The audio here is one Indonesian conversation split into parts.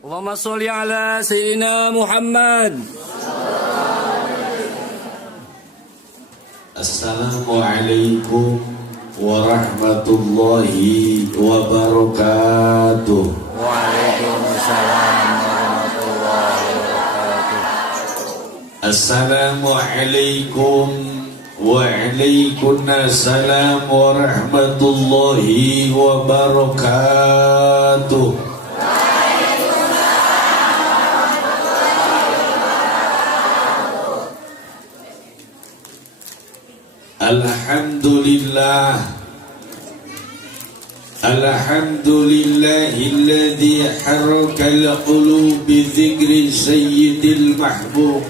Allahumma sholli ala sayyidina Muhammad. Assalamualaikum warahmatullahi wabarakatuh. Waalaikumsalam warahmatullahi wabarakatuh. Assalamualaikum waalaikumsalam warahmatullahi wabarakatuh. Alhamdulillah, alhamdulillahilladzi harrakal qulub bi dzikri sayyidil mahbub.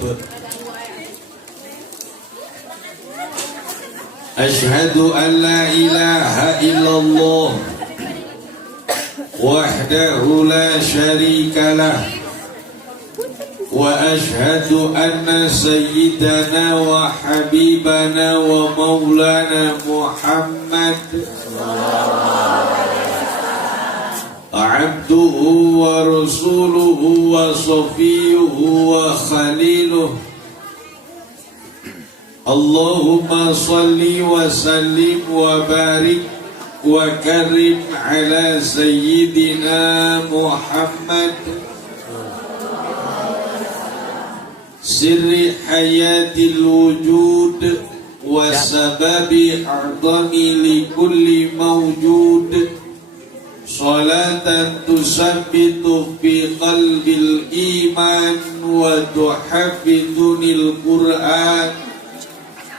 Ashhadu an la ilaha illallah wahdahu la syarika lah, wa ashhadu anna sayyidana wa habibana wa maulana Muhammad abduhu wa rasuluhu wa safiyuhu wa khaliluhu. Allahumma salli wa sallim wa barik wa karim ala sayyidina Muhammad sirri hayatil wujud wa sababi a'zami li kulli mawjud, salatan tusabbitu fi qalbil iman wa tuhaffidunil Qur'an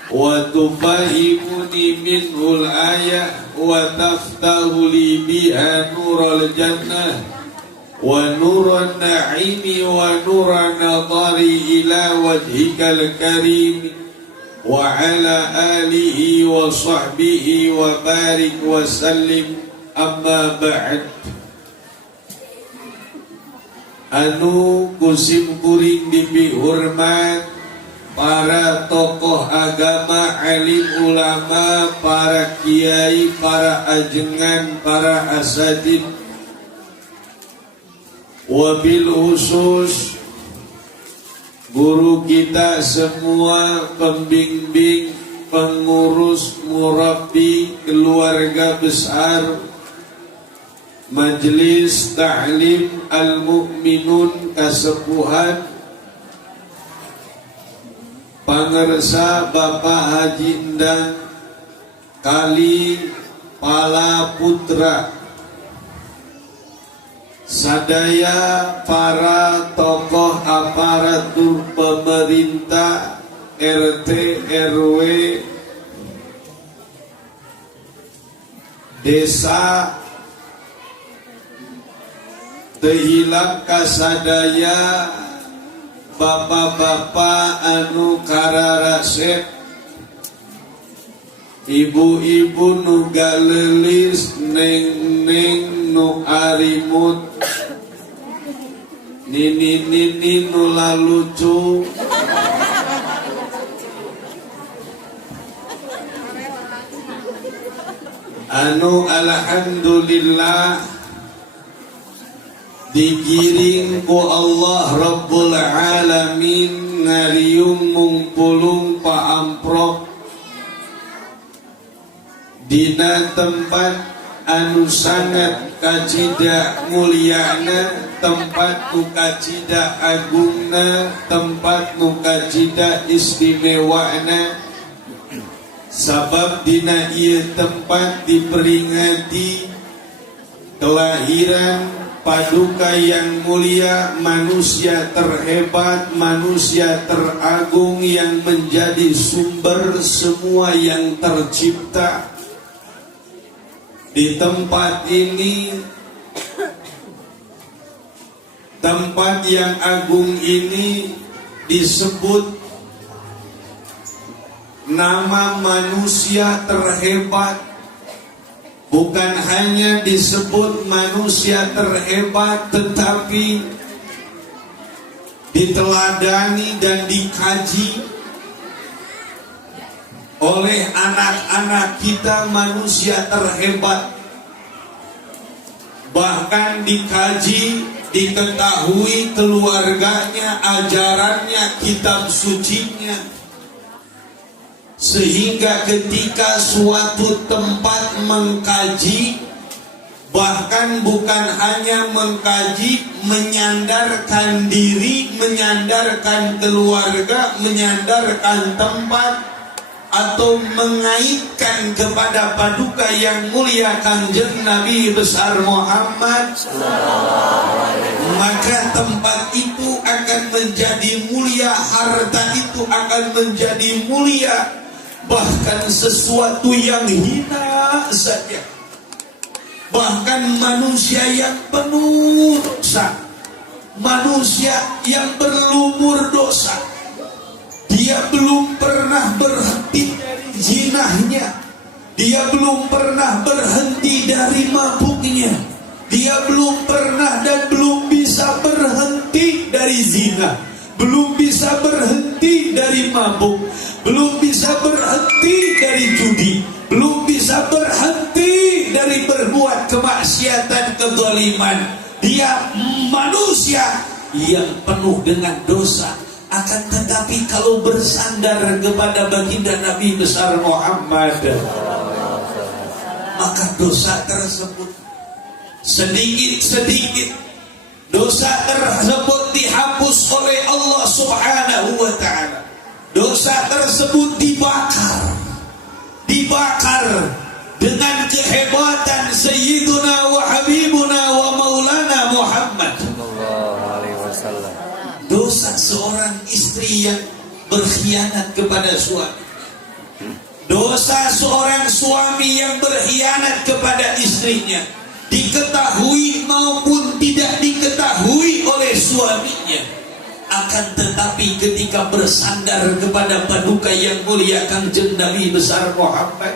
wa tufahimuni minhul ayat wa taftahu li biha nural jannah wa nuran na'imi wa nuran nadari ila wajhikal karim wa ala alihi wa sahbihi wa barik wa sallim. Amma ba'd. Anu kusim kuring dipihormat para tokoh agama, alim ulama, para kiai, para ajengan, para asatid, wabil khusus guru kita semua, pembimbing, pengurus, murabbi, keluarga besar Majelis Ta'lim Al-Mu'minun Kasepuhan, pangersa Bapak Haji Endang Kali Pala Putra, sadaya para tokoh aparatur pemerintah RT RW desa, tehilang kasadaya bapak-bapak anu kararasep, ibu-ibu nu galelis, neng-neng nu arimut, nini-nini nu lalucu, anu alhamdulillah digiring ku Allah Rabbul Alamin ngariung mungpulung paamprok dina tempat anu sangat kacida mulyana, tempat nu kacida agungna, tempat nu kacida istimewana. Sabab dina ieu tempat diperingati kelahiran paduka yang mulia, manusia terhebat, manusia teragung yang menjadi sumber semua yang tercipta. Di tempat ini, tempat yang agung ini disebut nama manusia terhebat. Bukan hanya disebut manusia terhebat, tetapi diteladani dan dikaji oleh anak-anak kita manusia terhebat. bahkan dikaji, diketahui keluarganya, ajarannya, kitab sucinya, sehingga ketika suatu tempat mengkaji, bahkan bukan hanya mengkaji, menyandarkan diri, menyandarkan keluarga, menyandarkan tempat, atau mengaitkan kepada paduka yang mulia Kanjeng Nabi besar Muhammad, maka tempat itu akan menjadi mulia, harta itu akan menjadi mulia. Bahkan sesuatu yang hina saja, bahkan manusia yang penuh dosa, manusia yang berlumur dosa, dia belum pernah berhenti dari zinahnya, dia belum pernah berhenti dari mabuknya, dia belum pernah dan belum bisa berhenti dari zina, belum bisa berhenti dari mabuk, belum bisa berhenti dari judi, belum bisa berhenti dari berbuat kemaksiatan, kezaliman. Dia manusia yang penuh dengan dosa. Akan tetapi kalau bersandar kepada baginda Nabi besar Muhammad, maka dosa tersebut sedikit-sedikit, dosa tersebut dihapus oleh Allah Subhanahu wa ta'ala. Dosa tersebut dibakar dengan kehebatan Sayyiduna wa Habibuna wa Maulana Muhammad. Dosa seorang istri yang berkhianat kepada suami, dosa seorang suami yang berkhianat kepada istrinya, diketahui maupun tidak diketahui oleh suaminya. Akan tetapi ketika bersandar kepada paduka yang mulia Kanjeng Nabi besar Muhammad,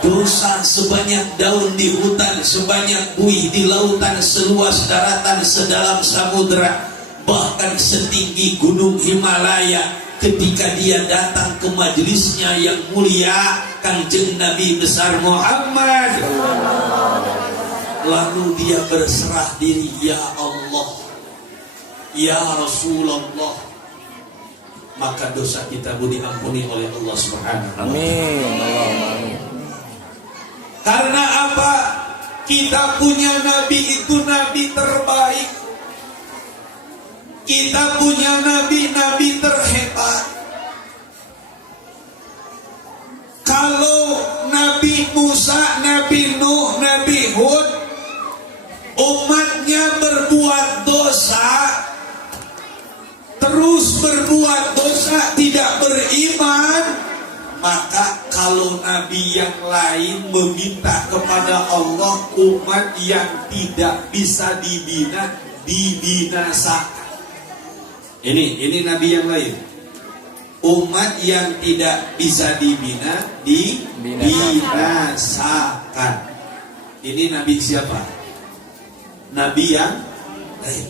dosa sebanyak daun di hutan, sebanyak buih di lautan, seluas daratan, sedalam samudera, bahkan setinggi gunung Himalaya, ketika dia datang ke majelisnya yang mulia Kanjeng Nabi besar Muhammad, lalu dia berserah diri, ya Allah, ya Rasulullah, maka dosa kita pun diampuni oleh Allah Subhanahu wa ta'ala. Amin. Karena apa? Kita punya Nabi itu Nabi terbaik. Kita punya nabi-nabi terhebat. Kalau Nabi Musa, Nabi Nuh, Nabi Hud, umatnya berbuat dosa, terus berbuat dosa, tidak beriman, maka kalau nabi yang lain meminta kepada Allah, umat yang tidak bisa dibinasakan. Ini nabi yang lain. Umat yang tidak bisa dibinasakan. Ini nabi siapa? Nabi yang lain.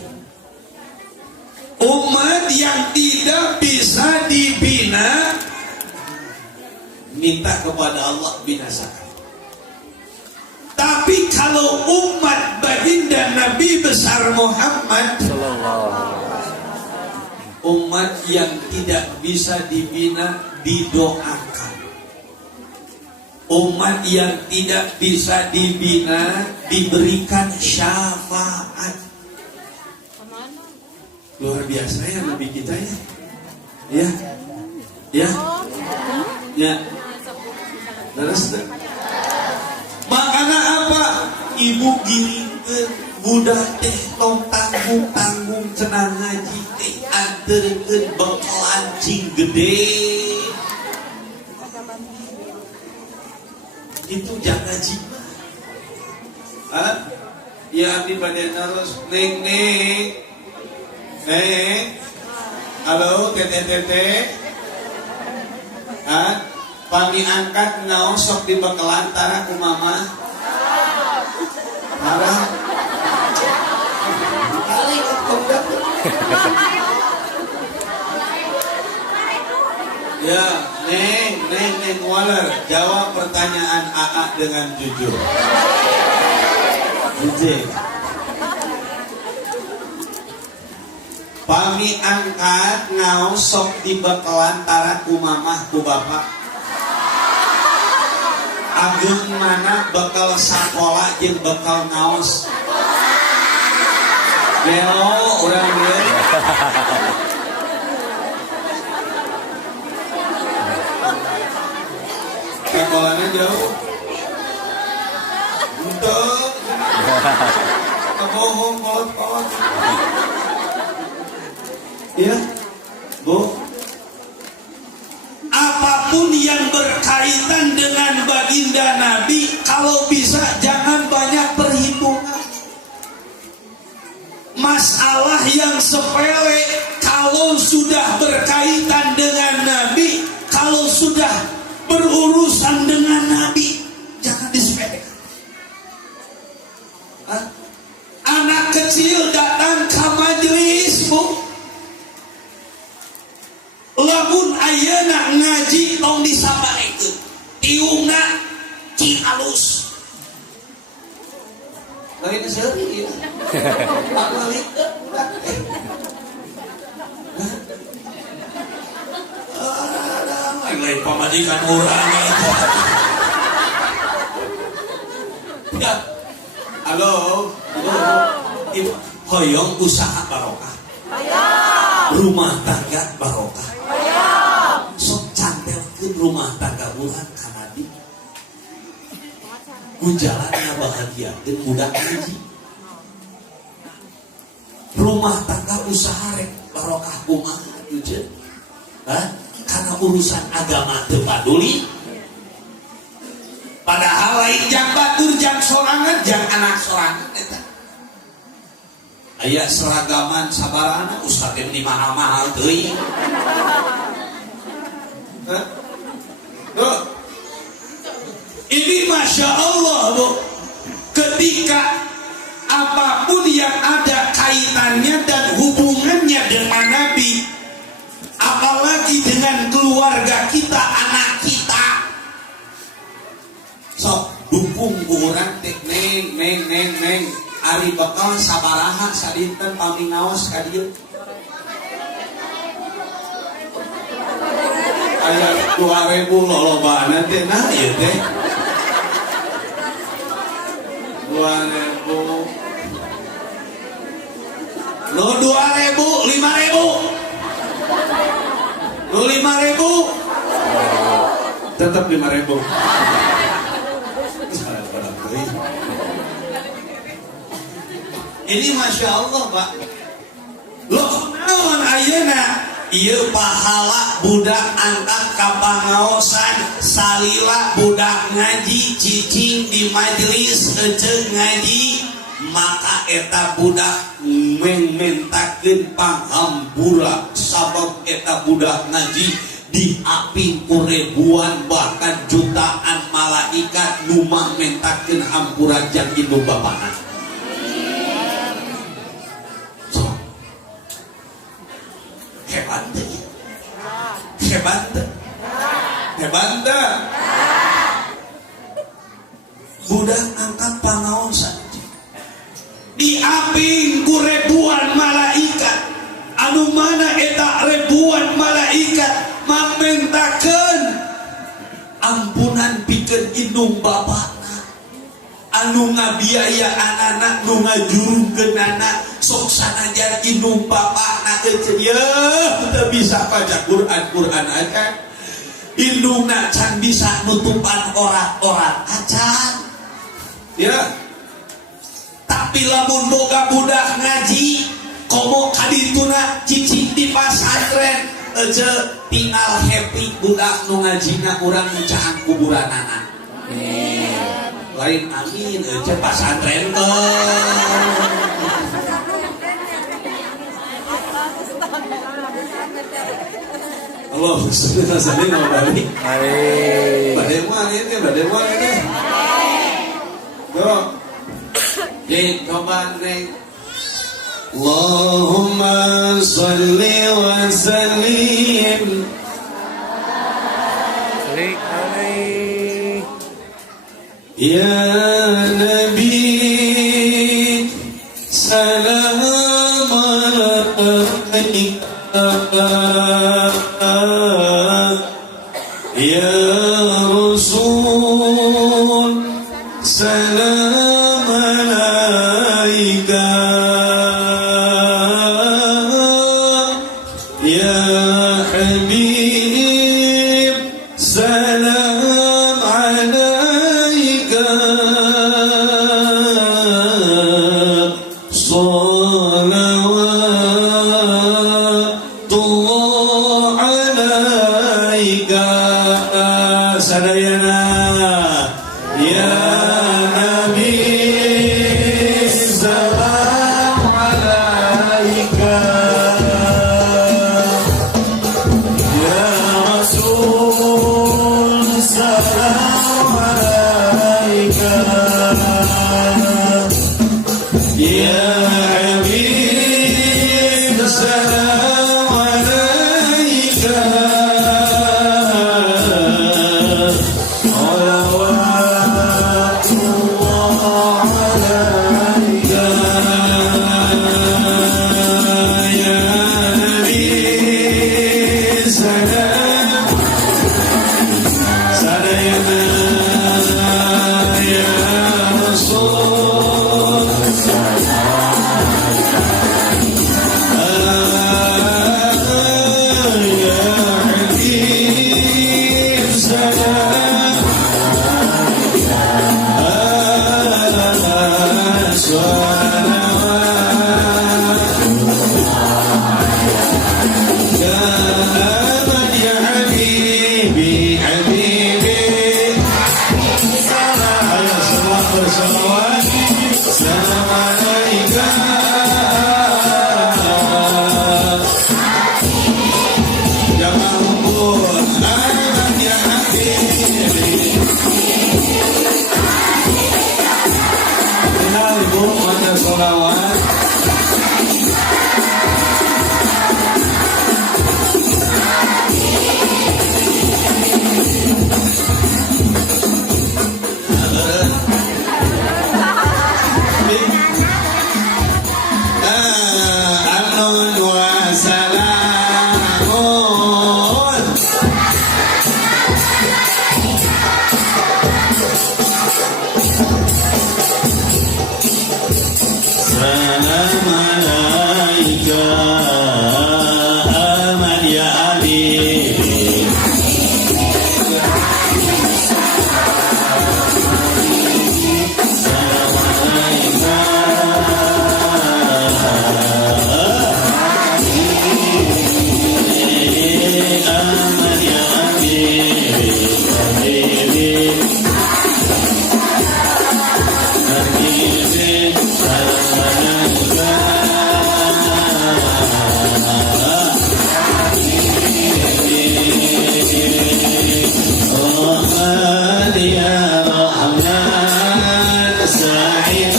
Umat yang tidak bisa dibina, minta kepada Allah binasakan. Tapi kalau umat baginda Nabi besar Muhammad, umat yang tidak bisa dibina, didoakan. Umat yang tidak bisa dibina, diberikan syafaat. Luar biasa ya Nabi kita ya. Ya. Terus makana apa? Ibu giringkeun budak teh tong tanggung cenah ngaji teh anterkeun bekalan cing gede. Itu jangan jima. Ya abdi bade terus neng. Halo teteh. Pami angkat naon sok di bekalan tara ku mama. Marah. Ya, Neng Waller, jawab pertanyaan AA dengan jujur. Ente. Pami angkat ngaos sok dibekalan tara ku mamah ku bapak. Ageng mana bekal sakola jeung bekal ngaos. Gelo urang dia. Sekolahnya jauh. Untuk bohong kolot-kolot. Ya, Bu. Apapun yang berkaitan dengan baginda Nabi, kalau bisa jangan banyak perhitungan. Masalah yang sepele, kalau sudah berkaitan dengan Nabi, kalau sudah berurusan dengan Nabi, jangan disepelekan. Anak kecil datang ke majelis, Bu. Lamun ayeuna ngaji tong disabarekeun. Tiungna cing alus. Lain seuri ieu. Balik. Lain pamajikan urang eta. Ya. Halo. Ibu, hoyong usaha barokah. Rumah tangga barokah. Sok cantelkeun rumah tangga urang ka Nabi. Ku jalanna bahagiakeun budak ngaji. Rumah tangga usaha rek barokah kumaha atuh ceuk. Karena urusan agama teu paduli. Padahal lain jang batur jang sorangan jang anak sorangan eta. Aya seragaman sabarana ustaz di mahal-mahal teuing. Ini Masya Allah, Bu. Ketika apapun yang ada kaitannya dan hubungannya dengan Nabi, apalagi dengan keluarga kita, anak kita, sok dukung urang teh neng ari bekal sabaraha sadinten pami ngaos ka dieu. Aya 2000 lolobana teh nah ieu teh. 2000. Lo 2000, 5000. Lo 5000. Tetap 5000. Ini Masya Allah, Pak. Loh, naon ayeuna ieu pahala budak angkat ka pangaosan, salila budak ngaji cicing di majelis eceuk ngaji, maka eta budak mentakeun panghampura sabab eta budak ngaji diaping ku ribuan bahkan jutaan malaikat nu mentakeun hampura jang indung bapana. Hebat. Budak angkat pangaosan diaping ku ribuan malaikat, anu mana eta ribuan malaikat mamentakeun ampunan pikeun indung bapana, anu ngabiaya anak nu ngajurungkeun anak sok sanajan indung bapana teu teu bisa baca Quran acan. Indungna can bisa nutupan orat-orat acan. Ya. Tapi lamun boga budak ngaji, komo kadituna cicing di pasantren, ece tinggal happy budak nu ngajina urang ngucahan kuburanana. Lain amin ece pasantren Allah sudah saling mau balik. Bademuan ini. Yo, jadi coba neng. Allahumma salli wa sallim. Ya Nabi salam ya Rasul, salam alaika ya Habib, salam alaika salawatullah alaika sadayana ya Nabi, salam alaika ya Rasul, salam alaika ya Habib, salam alaika salawatullah alaika ya Nabi, salam sadayana ya Rasul, ya Habib, salam salawat ya Habibi, Habibi, salam bersalawat, salam alaika jamaah hukum Ahmad ya Habibi. Kenal ibu mana salawat Amun wa salamun salam alaika Ahmad ya Habibi, salam alaika Ahmad ya Habibi, Habibi, Habibi, salam alaika Rahman ya Rahman, Sa'id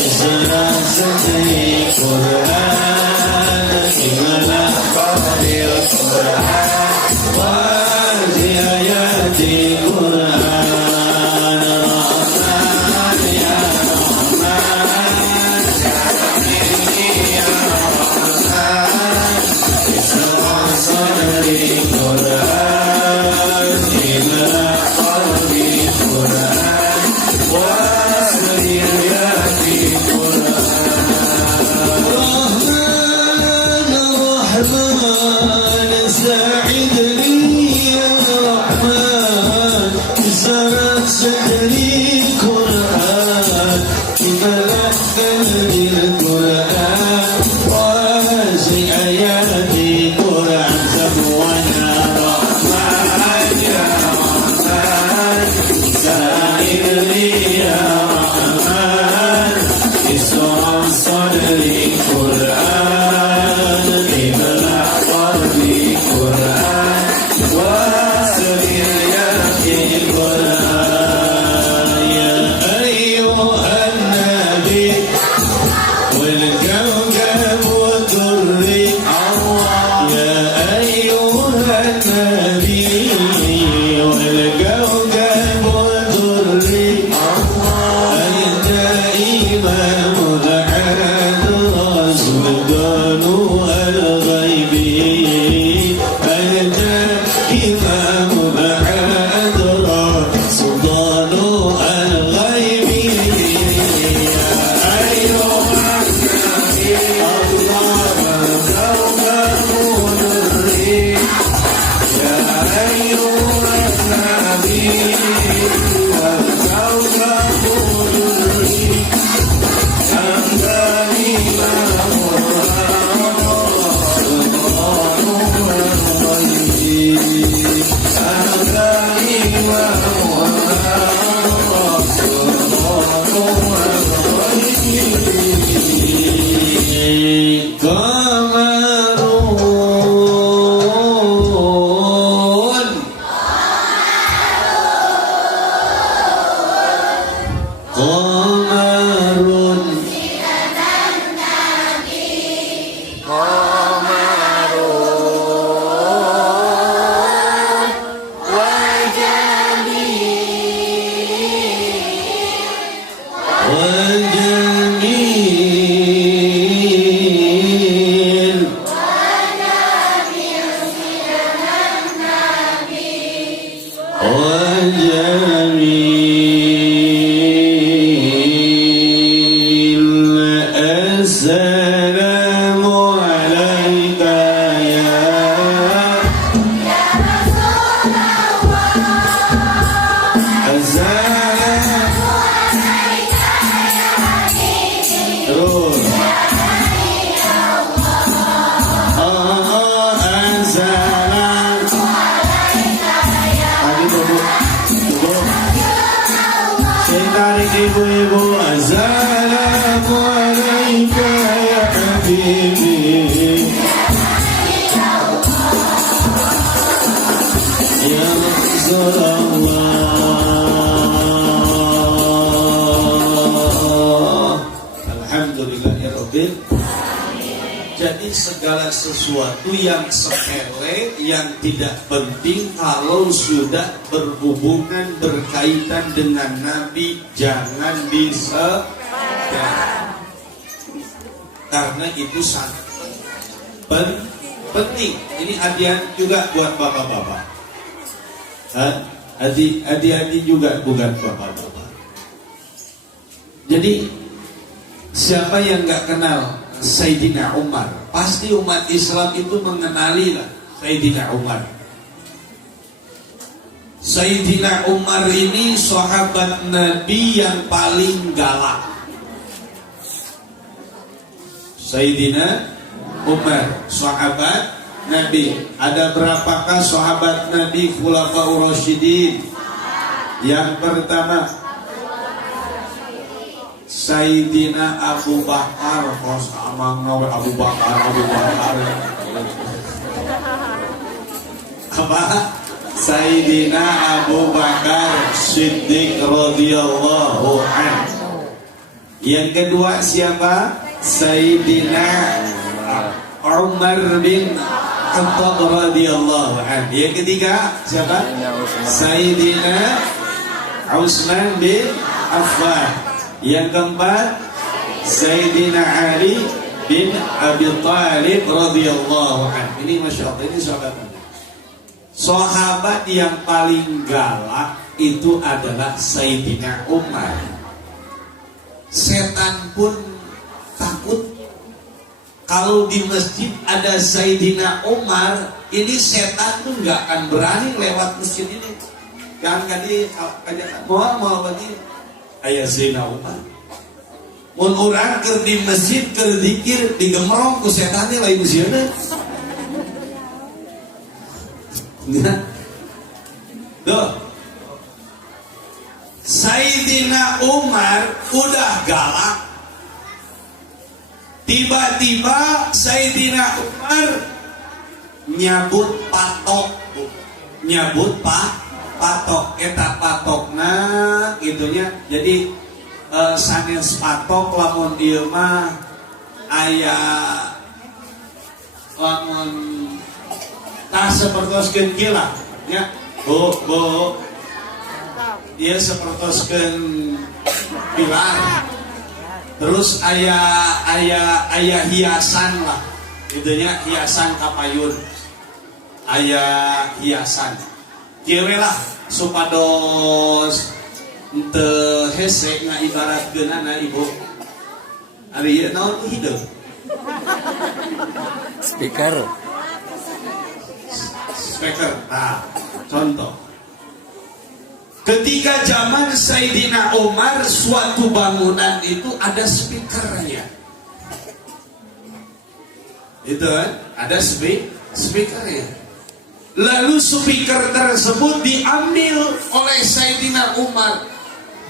Isra sadri Quran, imala fadil Quran, wazi ayati Quran. Rahman ya Rahman, ya Rahman, Isra sadri Quran, imala fadil Quran, wazi ayati الرحمن ساعدني يا رحمن، زرع صدري القرآن، ملأتني القرآن، وازي آياتي قرآن زموانا. رحمن يا رحمن ساعدني يا رحمن، اسرع صدري قرآن، ملأ قلبي قرآن. baik ibu-ibu, assalamualaikum ya habibi ya Rasulullah. Alhamdulillah ya Rabbil. Jadi segala sesuatu yang sepele, yang tidak penting, kalau sudah berhubungan, berkaitan dengan Nabi, jangan disepelekan. Karena itu sangat penting. Ini hadiah juga buat bapak-bapak. Adik-adik juga bukan bapak-bapak. Jadi siapa yang nggak kenal Sayyidina Umar? Pasti umat Islam itu mengenali lah Sayyidina Umar. Sayyidina Umar ini sahabat Nabi yang paling galak. Sayyidina Umar, sahabat Nabi. Ada berapakah sahabat Nabi Khulafaur Rasyidin? Yang pertama Sayyidina Abu Bakar. Abu Bakar apa? Sayyidina Abu Bakar Siddiq radhiyallahu anhu. Yang kedua siapa? Sayyidina Umar bin Khattab radhiyallahu anhu. Yang ketiga siapa? Sayyidina Utsman bin Affan. Yang keempat Sayyidina Ali bin Abi Thalib radhiyallahu anhu. Ini Masya Allah, ini sahabat yang paling galak itu adalah Sayyidina Umar. Setan pun takut. Kalau di masjid ada Sayyidina Umar, ini setan tuh nggak akan berani lewat masjid ini. Jangan mau bagi ayah Sayyidina Umar. Mun orang keur di masjid keur zikir digemerong ku setan teh lain sieuna. Tuh. Sayyidina Umar udah galak. Tiba-tiba Sayyidina Umar nyabut patok. Patok eta patokna gitunya. Jadi sanes patok lamun ieu mah aya lamun tah sapertoskeun kieu nya. Bu ieu sapertoskeun pilar. Terus aya hiasan lah. Gitunya hiasan kapayun. Aya hiasan. Kieu lah supados teu hese ngaibaratkeunana ibu. Ari ieu naon hideung? Speaker. Nah, contoh. Ketika zaman Sayyidina Umar, suatu bangunan itu ada speakernya. Itu kan? Ada speakernya. Lalu speaker tersebut diambil oleh Sayyidina Umar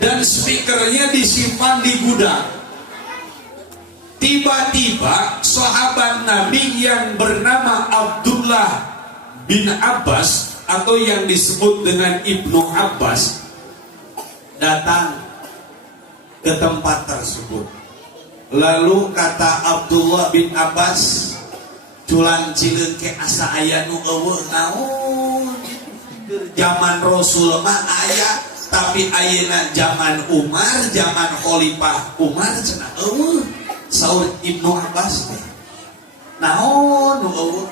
dan speakernya disimpan di gudang. Tiba-tiba sahabat Nabi yang bernama Abdullah bin Abbas atau yang disebut dengan Ibnu Abbas datang ke tempat tersebut. Lalu kata Abdullah bin Abbas, culang cileun ke asa aya nu eueuh naon. Zaman Rasul mah aya, tapi ayeuna zaman Umar, zaman Khalifah Umar cenah eueuh. Saur Ibnu Abbas teh. Naon nu eueuh?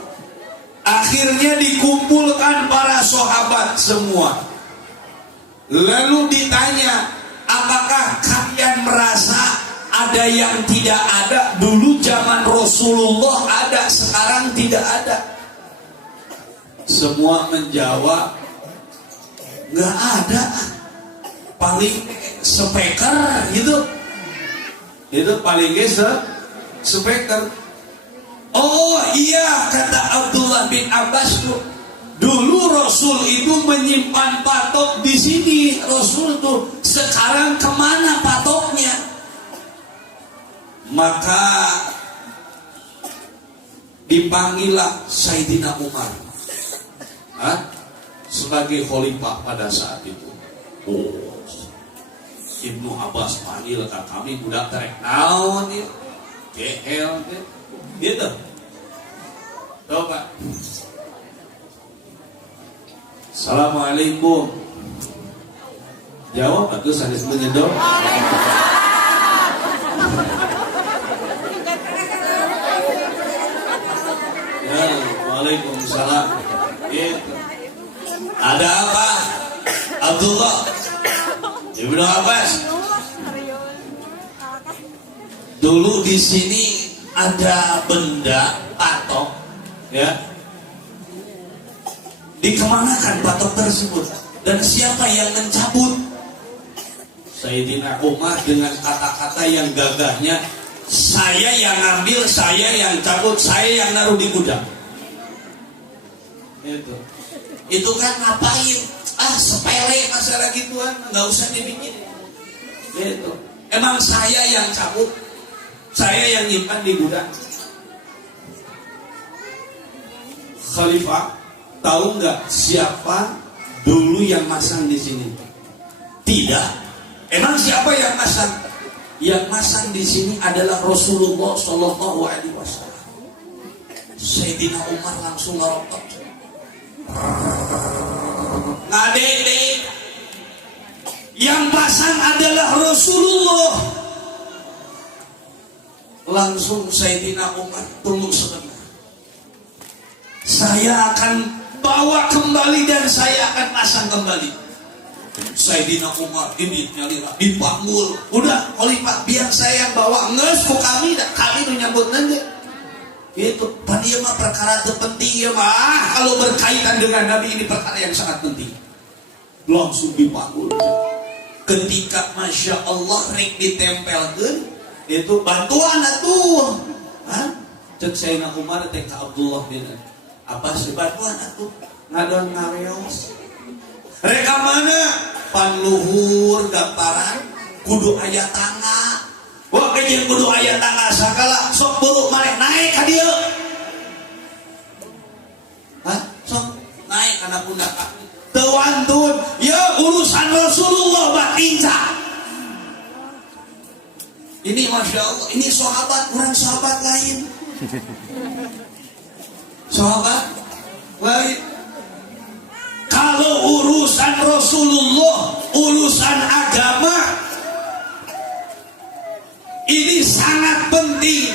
Akhirnya dikumpulkan para sahabat semua. Lalu ditanya, apakah kalian merasa ada yang tidak ada? Dulu zaman Rasulullah ada, sekarang tidak ada. Semua menjawab, nggak ada. Paling speaker gitu. Itu paling speaker. Oh iya, kata Abdullah bin Abbas tuh, Dulu Rasul itu menyimpan patok di sini. Rasul tuh sekarang kemana patoknya? Maka dipanggillah Sayyidina Umar sebagai khalifah pada saat itu. Oh, Ibnu Abbas panggil kami budak terek naon ya, GL gitu. Coba. Assalamualaikum. Jawab atuh sanes menyedot. Ya, waalaikumsalam. Gitu. Ada apa? Abdullah Ibnu Abbas. Dulu di sini ada benda patok, ya. Dikemanakan patok tersebut dan siapa yang mencabut? Sayyidina Umar dengan kata-kata yang gagahnya, saya yang ambil, saya yang cabut, saya yang naruh di gudang. Itu kan ngapain? Sepele masalah gituan, nggak usah dibikin. Gitu. Emang saya yang cabut, saya yang nyimpan di gudang. Khalifah, tahu nggak siapa dulu yang masang di sini? Tidak. Emang siapa yang masang? Yang masang di sini adalah Rasulullah Shallallahu Alaihi Wasallam. Sayyidina Umar langsung ngerotok. Ngadek, yang pasang adalah Rasulullah. Langsung Sayyidina Umar, tunggu sebentar. Saya akan bawa kembali dan saya akan pasang kembali. Sayyidina Umar ini nyalira dipanggul. Udah, khalifah biar saya yang bawa. Nges ku kami tuh nyambut nanti. Itu tadi mah perkara terpenting ya mah. Kalau berkaitan dengan Nabi ini perkara yang sangat penting. Langsung dipanggul. Ketika Masya Allah rek ditempelkan, itu bantuan atuh. Cek Sayyidina Umar teh ka Abdullah bin apa sih bantuan atuh? Ngadon ngareos. Reka mana? Panluhur daftaran kudu aya tangga. Wah kejeng kudu aya tangga sakala sok buru marek naik ka dieu. Sok naik kana pundak aku. Teu wantun, ya urusan Rasulullah batinca. Ini Masya Allah, ini sahabat, orang sahabat lain. Sahabat lain. Kalau urusan Rasulullah, urusan agama, ini sangat penting.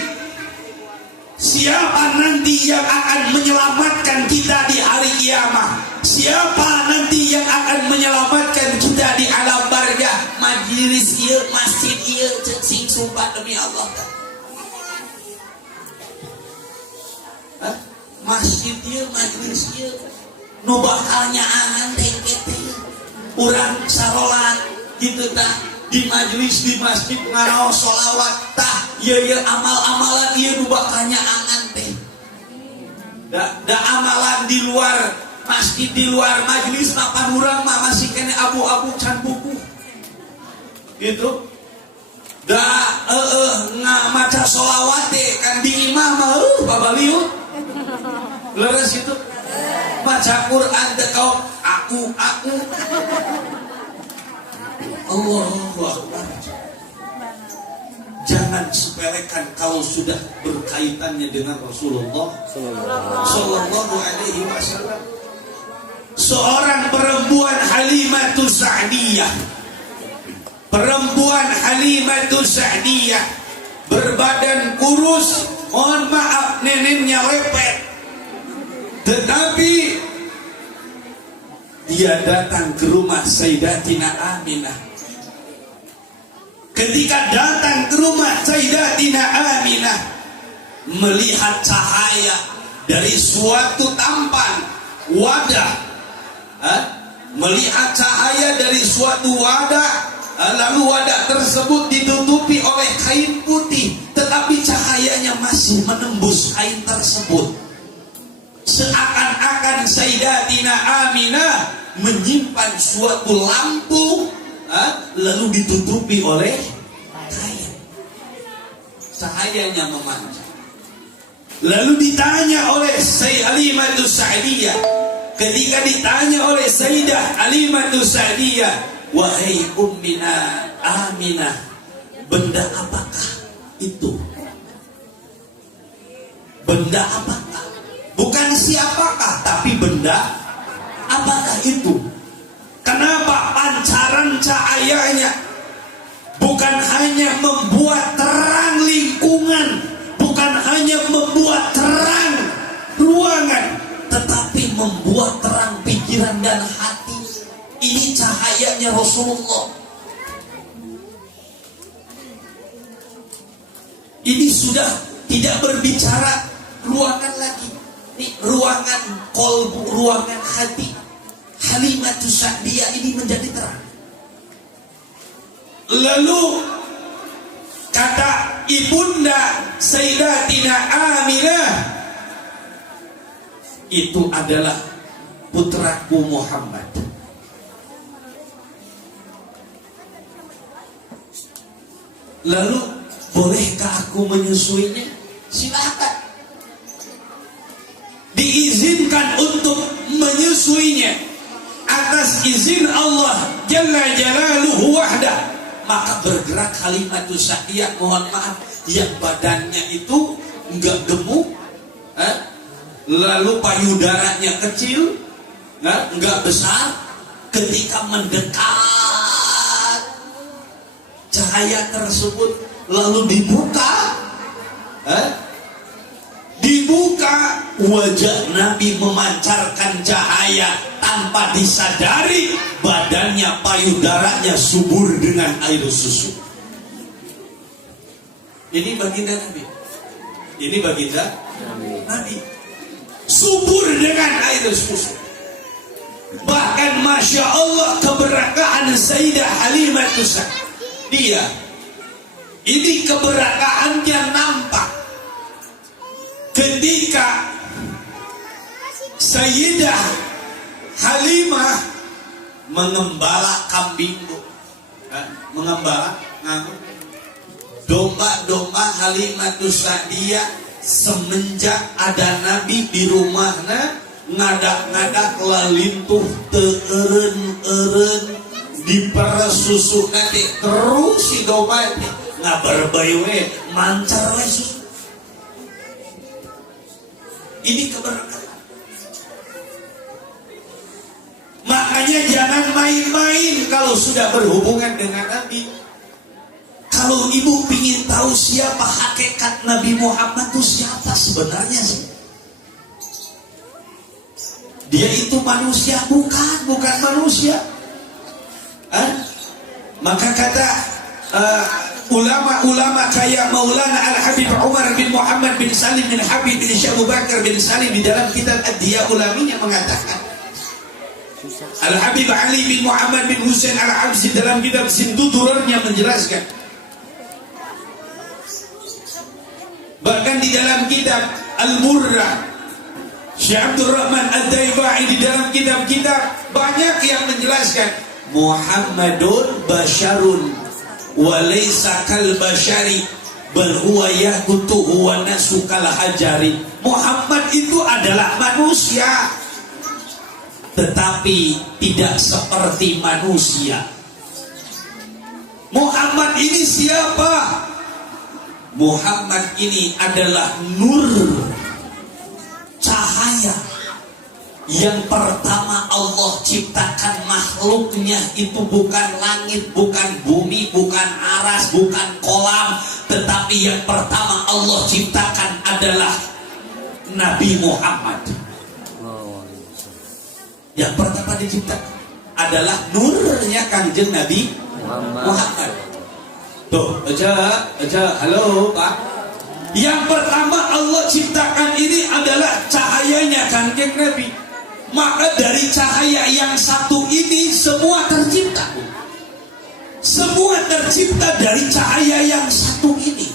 Siapa nanti yang akan menyelamatkan kita di hari kiamat? Siapa nanti yang akan menyelamatkan kita di alam barzah? Majelis ieu, masjid ieu, sing sumpah demi Allah. Masjid ieu, majelis ieu. Nu bakalnya angan tengkete urang sarolat gitu tah di majelis di masjid ngaraos sholawat tah ieu amal-amalan ieu nu bakalnya angan teh da amalan di luar masjid di luar majelis mapan urang mah masih kene abu-abu can buku gitu da ngamaca sholawat teh kan di imam mah babaliut leres itu baca Quran dekau aku Allahu Akbar. Jangan sepelekan kalau sudah berkaitannya dengan Rasulullah Sallallahu Alaihi Wasallam. Seorang perempuan Halimatus Sa'diyah, berbadan kurus, mohon maaf neneknya lepet, tetapi dia datang ke rumah Sayyidatina Aminah. Ketika datang ke rumah Sayyidatina Aminah, melihat cahaya dari suatu tampan wadah, melihat cahaya dari suatu wadah, lalu wadah tersebut ditutupi oleh kain putih, tetapi cahayanya masih menembus kain tersebut. Seakan-akan Sayyidatina Aminah menyimpan suatu lampu, lalu ditutupi oleh kain. Cahayanya memancar. Lalu ditanya oleh Sayyidah Halimatus Sa'diyah, ketika ditanya oleh Sayyidah Halimatus Sa'diyah, wahai Ummina Aminah, benda apakah itu? Benda apakah? Bukan siapakah, tapi benda apakah itu? Kenapa pancaran cahayanya bukan hanya membuat terang lingkungan, bukan hanya membuat terang ruangan, tetapi membuat terang pikiran dan hati? Ini cahayanya Rasulullah. Ini sudah tidak berbicara ruangan lagi. Ini ruangan kolbu, ruangan hati. Halimatus Sa'diyah ini menjadi terang. Lalu kata ibunda Sayyidatina Aminah, itu adalah putraku Muhammad. Lalu bolehkah aku menyusuinya? Silakan. Diizinkan untuk menyusuinya atas izin Allah Jalla Jalaluhu wahdah. Maka bergerak Halimatus Sa'diyah, mohon maaf, yang badannya itu enggak gemuk, lalu payudaranya kecil, enggak besar. Ketika mendekat cahaya tersebut lalu dibuka, wajah Nabi memancarkan cahaya tanpa disadari, badannya payudaranya subur dengan air susu. Ini baginda Nabi. Ini baginda Nabi. Subur dengan air susu. Bahkan Masya Allah keberkahan Sayyidah Halimatus Sa'diyah, ini keberkahannya nampak ketika Sayyidah Halimah mengembala kambing, mengembala domba-domba Halimatus Sa'diyah semenjak ada Nabi di rumahnya, ngadak-ngadak lalintuh teeren-eren dipersusu nanti terus si domba ini ngabarbaywe mancar we susu. Ini keberkahan. Makanya jangan main-main kalau sudah berhubungan dengan Nabi. Kalau ibu ingin tahu siapa hakikat Nabi Muhammad itu siapa sebenarnya sih? Dia itu manusia? Bukan manusia. Maka kata ulama-ulama kayak Maulana Al-Habib Umar bin Muhammad bin Salim bin Habib bin Syekh Abu Bakar bin Salim di dalam kitab Ad-Diya Ulaminya mengatakan, Al-Habib Ali bin Muhammad bin Husain Al-Absi dalam kitab Sindudurarnya menjelaskan, bahkan di dalam kitab Al-Murrah Syekh Abdul Rahman Ad-Daibai di dalam kitab-kitab banyak yang menjelaskan Muhammadun basyarun walaysa kal basyari bal huwa yaqutu wa nasu kal hajari. Muhammad itu adalah manusia, tetapi tidak seperti manusia. Muhammad ini siapa? Muhammad ini adalah nur, cahaya yang pertama Allah ciptakan makhluknya itu bukan langit, bukan bumi, bukan aras, bukan kolam, tetapi yang pertama Allah ciptakan adalah Nabi Muhammad. Yang pertama diciptakan adalah nurnya Kanjeng Nabi Muhammad. Tuh, aja, halo Pak. Yang pertama Allah ciptakan ini adalah cahayanya Kanjeng Nabi. Maka dari cahaya yang satu ini semua tercipta. Semua tercipta dari cahaya yang satu ini.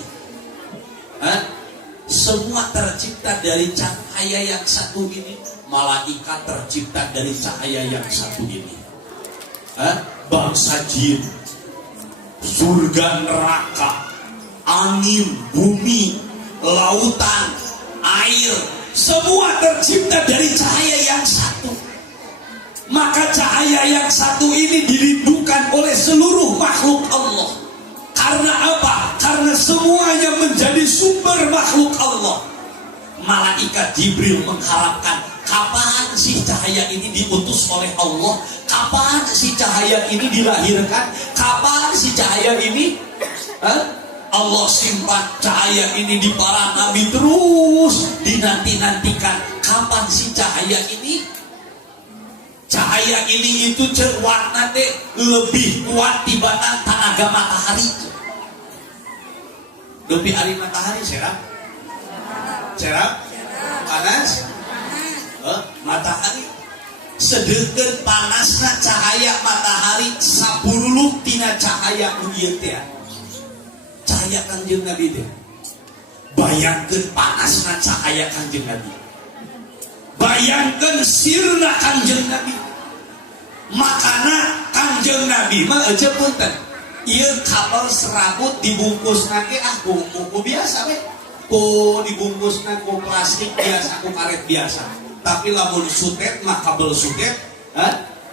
semua tercipta dari cahaya yang satu ini. Malaikat tercipta dari cahaya yang satu ini. Bangsa jin, surga neraka, angin, bumi, lautan, air, semua tercipta dari cahaya yang satu. Maka cahaya yang satu ini dirindukan oleh seluruh makhluk Allah. Karena apa? Karena semuanya menjadi sumber makhluk Allah. Malaikat Jibril mengharapkan, kapan sih cahaya ini diutus oleh Allah? Kapan sih cahaya ini dilahirkan? Kapan sih cahaya ini Allah simpan cahaya ini di para nabi, terus dinanti-nantikan kapan sih cahaya ini? Cahaya ini itu warna lebih kuat dibanding tenaga matahari. Lebih hari matahari cerah, panas, matahari. Sedangkan panasnya cahaya matahari sapuruluk tina cahaya ieu teh. Cahaya Kanjeng Nabi teh. Bayangkeun panasna cahaya Kanjeng Nabi. Bayangkan sirna Kanjeng Nabi. Makana Kanjeng Nabi mah aja punten. Ieu kapal serabut dibungkus nanti buku biasa we. Ku dibungkusna ku plastik biasa, ku karet biasa. Tapi lamun sutet mah kabel sutet,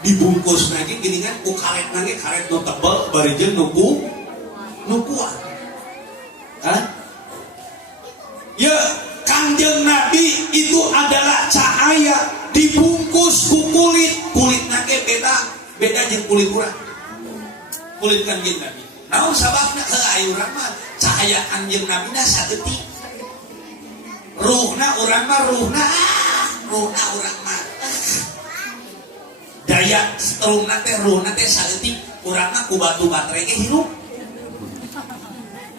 dibungkus lagi gini kan ku karet nanti karet nu tebal bari jeung nu kuat. Ya, Kanjeng Nabi itu adalah cahaya dibungkus ku kulit nage beda jeung kulit urang. Kulit Kanjeng Nabi. Naon sababna ayuran mah cahaya Kanjeng Nabi na saeutik. Ruhna urang mah ruhna urang mah. Daya strungna teh ruhna teh saeutik, urang mah ku batu baterai ge hirup.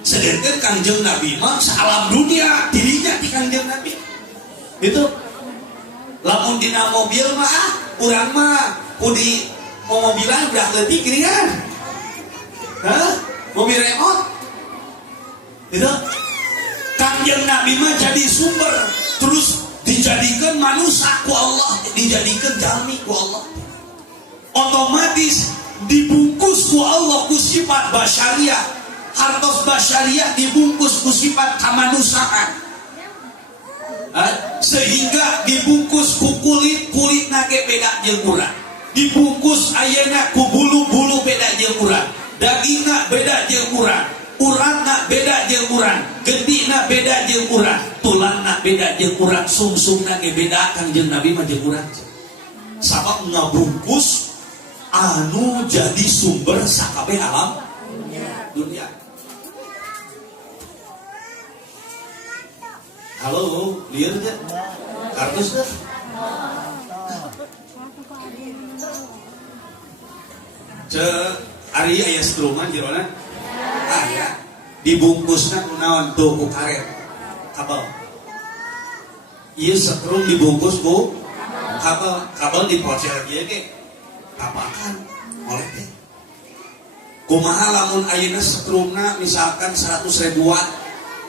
Sedangkan Kanjeng Nabi mah salam dunia dirinya di Kanjeng Nabi. Itu lamun dina mobil mah urang mah kudi mobilan udah leutik gini kan. Mobil remote. Gitu. Kanjeng Nabi mah jadi sumber, terus dijadikan manusia ku Allah, dijadikan jalmi ku Allah. Otomatis dibungkus ku Allah ku sifat basyariah. Hartos basyariah dibungkus ku sifat kemanusiaan. Sehingga dibungkus ku kulit nage beda jeung urang. Dibungkus ayeuna ku bulu-bulu beda jeung urang. Dagingna beda jeung urang. Urangna beda jeung urang. Gentina beda jeung urang. Tulangna beda jeung urang. Sungsungna ge beda Kanjeng Nabi mah jeung urang. Sabab ngabungkus anu jadi sumber sakabeh alam dunia. Halo, liar aja. Kartus dah. Ari aya struman jerona. Ya. Dibungkusna kunaon tuh ku karet. Kabel. Ieu setrum dibungkus ku kabel dipocel ieu ge. Kapakan oleh teh. Kumaha lamun ayeuna setrumna misalkan 100.000 watt,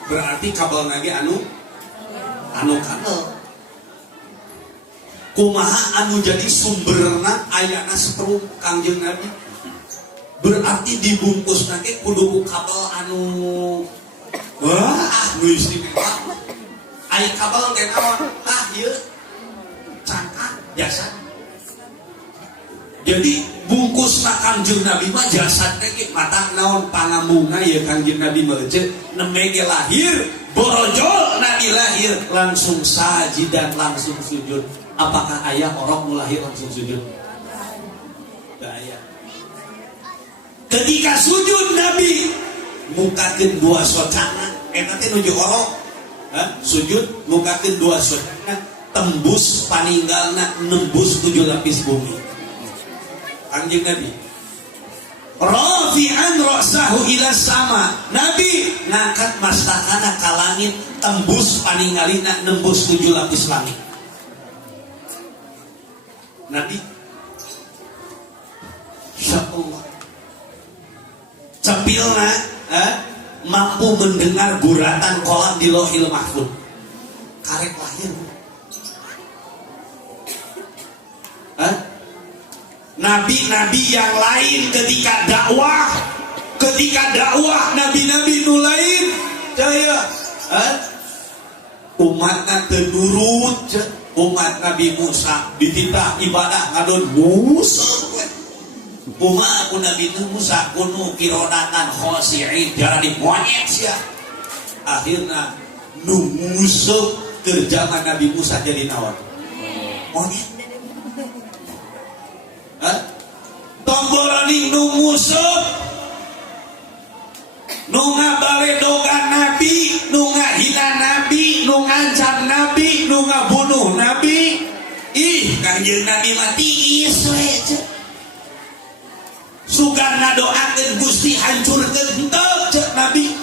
berarti kabel lagi anu kabel. Kumaha anu jadi sumberna ayana setrum Kanjeng Nabi? Berarti dibungkus nage kudu ku kabel anu nu istimewa. Aya kabel teh naon? Ieu cangkang biasa. Jadi bungkus Kanjeng Nabi mah jasad teh mata naon pangamungna ya Kanjeng Nabi mah ceuk nemege lahir borojol Nabi lahir langsung sajidan langsung sujud. Apakah ayah orang mau lahir langsung sujud? Tidak ayah. Ketika sujud Nabi mukakeun dua socana, eta teh nuju orang sujud mukakeun dua socana tembus paninggalna nembus 7 lapis bumi. Kanjeng Nabi rafi'an ra'sahu ila sama. Nabi ngangkat mastakana ka langit tembus paningalina nembus 7 lapis langit. Nabi insyaallah cepilna mampu mendengar guratan kolam di Lauhil Mahfuz. karek lahir. Hah? Nabi-nabi yang lain ketika dakwah nabi-nabi nu lain caya umatna teu nurut, umat Nabi Musa dititah ibadah ngadon Musa kumaha ku Nabi Musa kunu kirodatan khosi'in jarani monyet sia. Akhirna nu musuh ke zaman Nabi Musa jadi naon monyet. Tombolani nu musuh nu ngabaledogan nabi, nu ngahina nabi, nu ngancam nabi, nu ngabunuh nabi. Ih, Kangjeng Nabi mati iswe sugan doakeun Gusti hancurkeun henteu cek Nabi.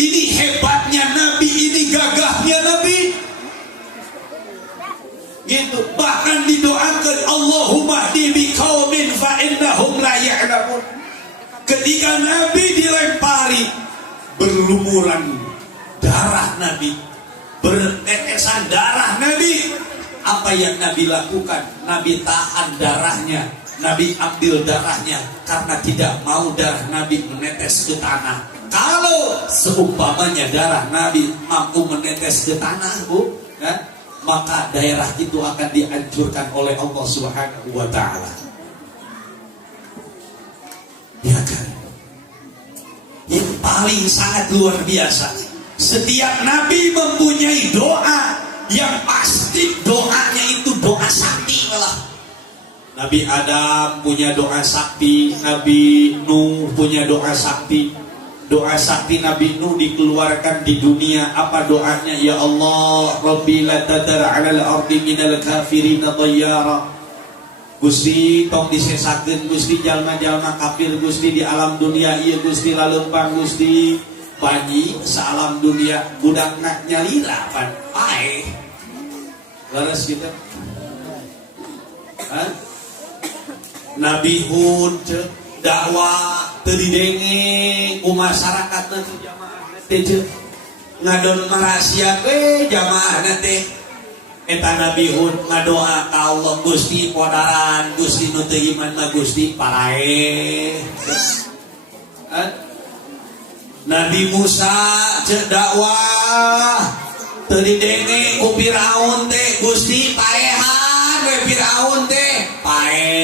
Ini hebatnya Nabi, ini gagahnya Nabi. Gitu. Bahkan didoakan Allahumma hdi biqaumin fa innahum la ya'lamun. Ketika Nabi dilempari berlumuran darah Nabi, bertetesan darah Nabi, apa yang Nabi lakukan? Nabi tahan darahnya, Nabi ambil darahnya karena tidak mau darah Nabi menetes ke tanah. Kalau seumpamanya darah Nabi mampu menetes ke tanah, Bu, ya, maka daerah itu akan dihancurkan oleh Allah Subhanahu wa taala. Ya kan? Yang paling sangat luar biasa, setiap nabi mempunyai doa yang pasti doanya itu doa sakti malah. Nabi Adam punya doa sakti, Nabi Nuh punya doa sakti. Doa sakti Nabi Nuh dikeluarkan di dunia. Apa doanya? Ya Allah, Rabbi la tadar 'alal ardi minal kafirin dayyara. Gusti tong disesakeun Gusti jalma-jalma kafir Gusti di alam dunia ieu Gusti laleumpang Gusti banyi saalam dunia budakna nyalira pan ae. Leres kita. Hah? Nabi Hud dakwah teu didenge ku masyarakat teh jamaah teh ngadon rahasia we jamaah teh. Eta Nabi Hud ngadoa ka Allah Gusti podaran Gusti nu teu iman mah Gusti parae. Nabi Musa ceuk dakwah teu didenge ku Firaun teh Gusti paehan we Firaun teh pae.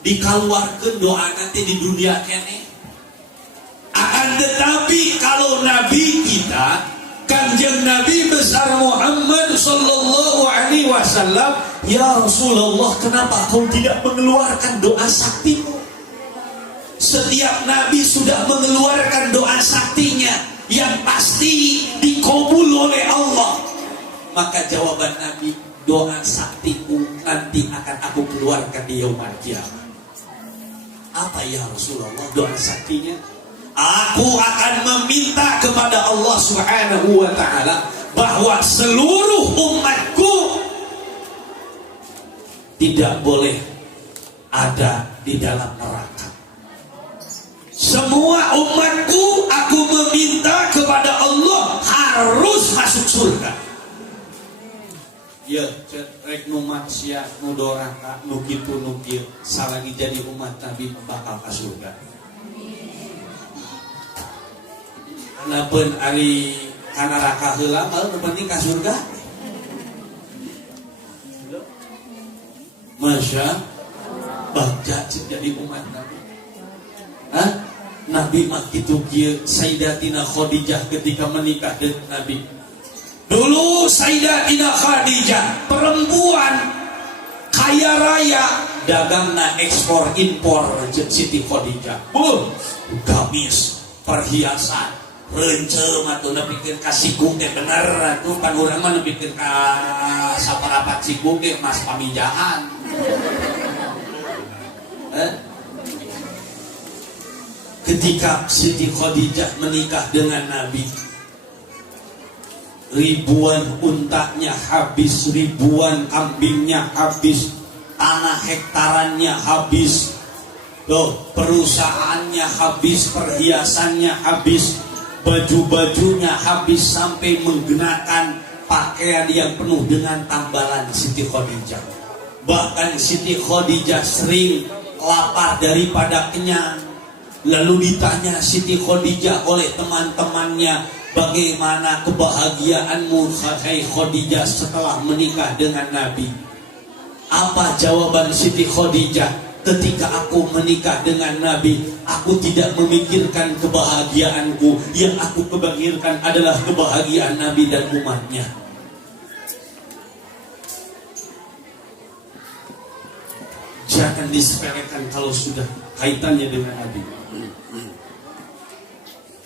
Dikaluarkeun doa nanti di dunia kene. Akan tetapi kalau Nabi kita Kanjeng Nabi besar Muhammad sallallahu alaihi wasallam, ya Rasulullah, kenapa kau tidak mengeluarkan doa saktimu? Setiap Nabi sudah mengeluarkan doa saktinya yang pasti dikabul oleh Allah. Maka jawaban Nabi, doa saktiku nanti akan aku keluarkan di yaumul kiamat. Apa ya Rasulullah doa saktinya? Aku akan meminta kepada Allah Subhanahu wa ta'ala bahwa seluruh umatku tidak boleh ada di dalam neraka. Semua umatku aku meminta kepada Allah harus masuk surga. Ya, rek nu manusia nu doraka nu kitu nu kieu salagi jadi umat Nabi bakal ka surga. Napen ari kana neraka heula mah nu penting ka surga. Masya baca jadi umat Nabi. Hah? Nabi mah kitu kieu. Sayyidatina Khadijah ketika menikah dengan Nabi. Dulu Sayyidatina Khadijah perempuan kaya raya, dagangna ekspor impor Siti Khadijah. Gamis, perhiasan, rencem atau nepikeun ka sikung teh bener atuh pan urang mah nepikeun ka saparapat sikung teh mas pamijahan. Ketika Siti Khadijah menikah dengan Nabi, ribuan untanya habis, ribuan kambingnya habis, tanah hektarannya habis, perusahaannya habis, perhiasannya habis. baju-bajunya habis sampai menggunakan pakaian yang penuh dengan tambalan Siti Khadijah. Bahkan Siti Khadijah sering lapar daripada kenyang. Lalu ditanya Siti Khadijah oleh teman-temannya, bagaimana kebahagiaanmu hai Khadijah setelah menikah dengan Nabi? Apa jawaban Siti Khadijah? Ketika aku menikah dengan Nabi, aku tidak memikirkan kebahagiaanku. Yang aku pikirkan adalah kebahagiaan Nabi dan umatnya. Jangan disepelekan kalau sudah kaitannya dengan Nabi.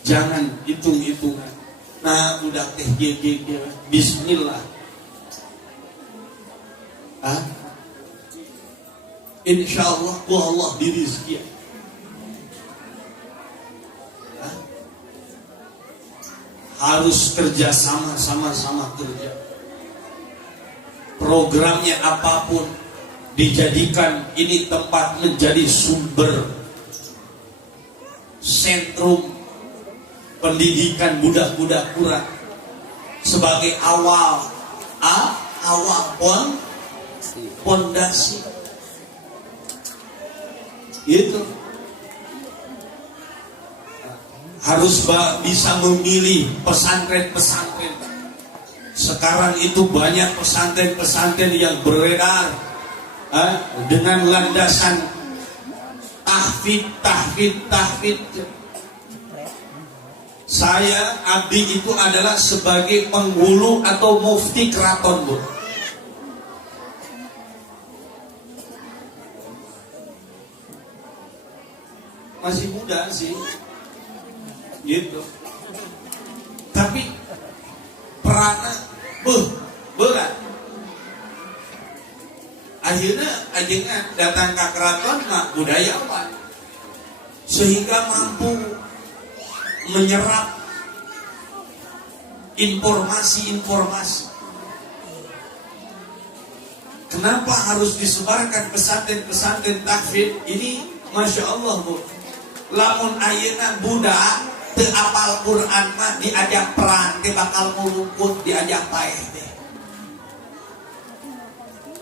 Jangan hitung-hitungan. Nah, udah teh bismillah. Insya Allah ku Allah dirizki. Harus kerja sama-sama kerja. Programnya apapun dijadikan ini tempat menjadi sumber sentrum pendidikan budak-budak Quran sebagai awal pondasi. Itu harus bisa memilih pesantren-pesantren. Sekarang itu banyak pesantren-pesantren yang beredar dengan landasan tahfidz. Saya abdi itu adalah sebagai penghulu atau mufti keraton, Bu. Masih muda sih, gitu. Tapi peranan berat. Akhirnya datang ke keraton budayawan, sehingga mampu menyerap informasi. Kenapa harus disebarkan pesantren tahfidz ini? Masya Allah, Bu. Lamun ayeuna budak teu apal Quran mah diajak perang teh bakal mulukut, diajak paeh teh.